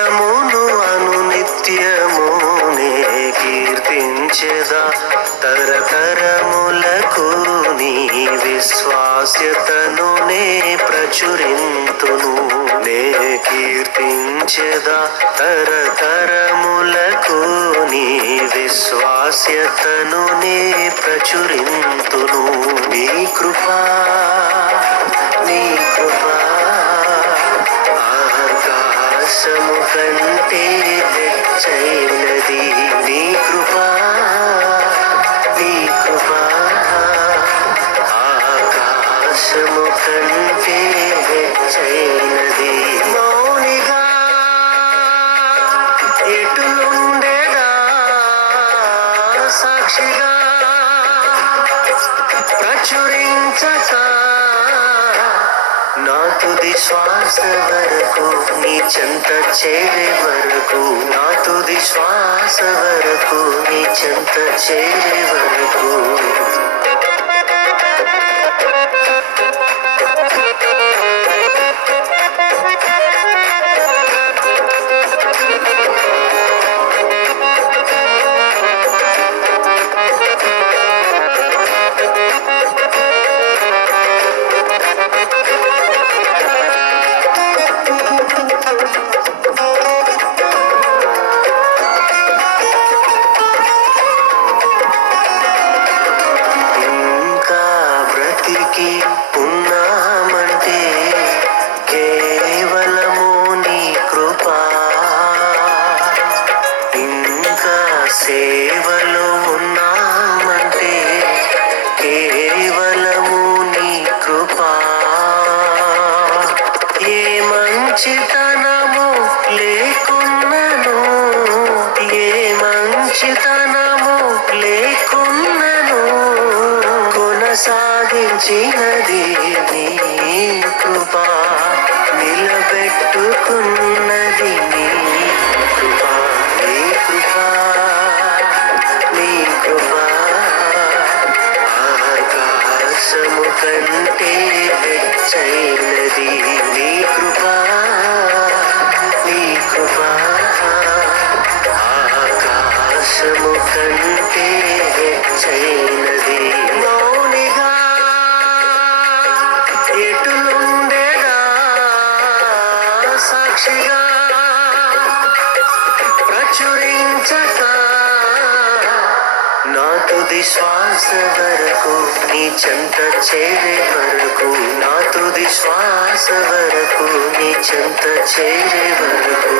నిత్యమును అనునిత్యమునే కీర్తించెదా తరతరములకు నీ విశ్వాస్యతను నే ప్రచురింతును నే కీర్తించెదా తరతరములకు నీ విశ్వాస్యతను నే ప్రచురింతును నీ కృపా నీ కృపా ఆకాశము కంటే హెచ్చైనది నీ కృపా నీ కృపా ఆకాశము కంటే హెచ్చైనది మౌనిగా ఎటులుండెదా సాక్షిగా ప్రచురించక నా తుది శ్వాస వరకు నీ చెంత చేరే వరకు నా తుది శ్వాస వరకు నీ చెంత చేరే వరకు ఉన్నామంటే కేవలము నీ కృపా ఇంకా సేవలో ఉన్నామంటే కేవలము నీ కృపా ఏ మంచితనము లేకున్నను ఏ మంచితనము లేకున్నను కొనసాగించినది నీ కృపా నిలబెట్టుకున్నది నీ కృపా నీ కృపా నీ కృపా ఆకాశము కంటే హెచ్చైనది నీ కృపా నీ కృపా ఆకాశము కంటే హెచ్చైనది మౌనిగా ఎటులుండెదా సాక్షిగా ప్రచురించక నా తుది శ్వాస వరకు నీ చెంత చేరే వరకు నా తుది శ్వాస వరకు నీ చెంత చేరే వరకు